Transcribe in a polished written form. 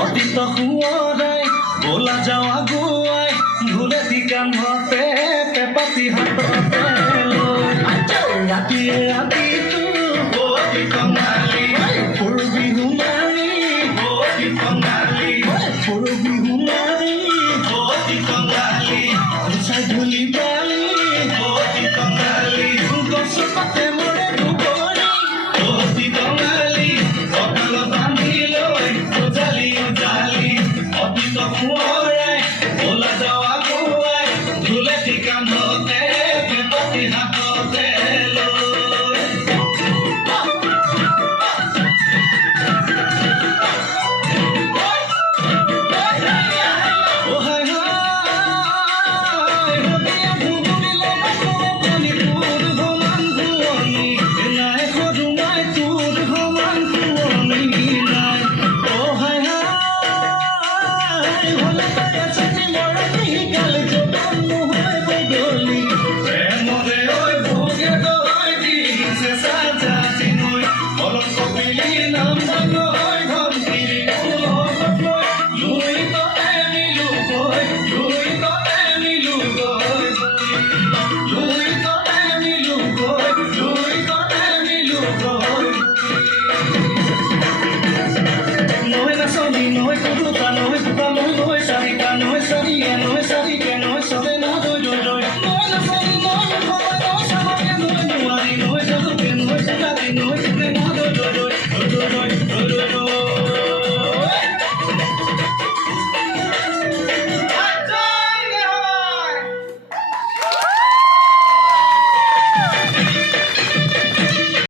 অতীত সোঁৱৰাই বোলা যাওঁ আগুৱাই ধূলেটি কান্ধতে পেপাতি হাততে লৈ ৰাতিয়ে ৰাতিটো বতি কঙালী সৰু বিহু মাৰি বতি কঙালী সৰু বিহু মাৰি বতি কঙালী চাই ধূলি বালি বতি কঙালী গছ পাতে মৰে দুবৰি বতি কঙালী কঁকাল বান্ধি লৈ উজালি উজালি অতীত সোঁৱৰাই বোলা যাওঁ আগুৱাই ধূলেটি কান্ধতে পেপাতি হাততে No es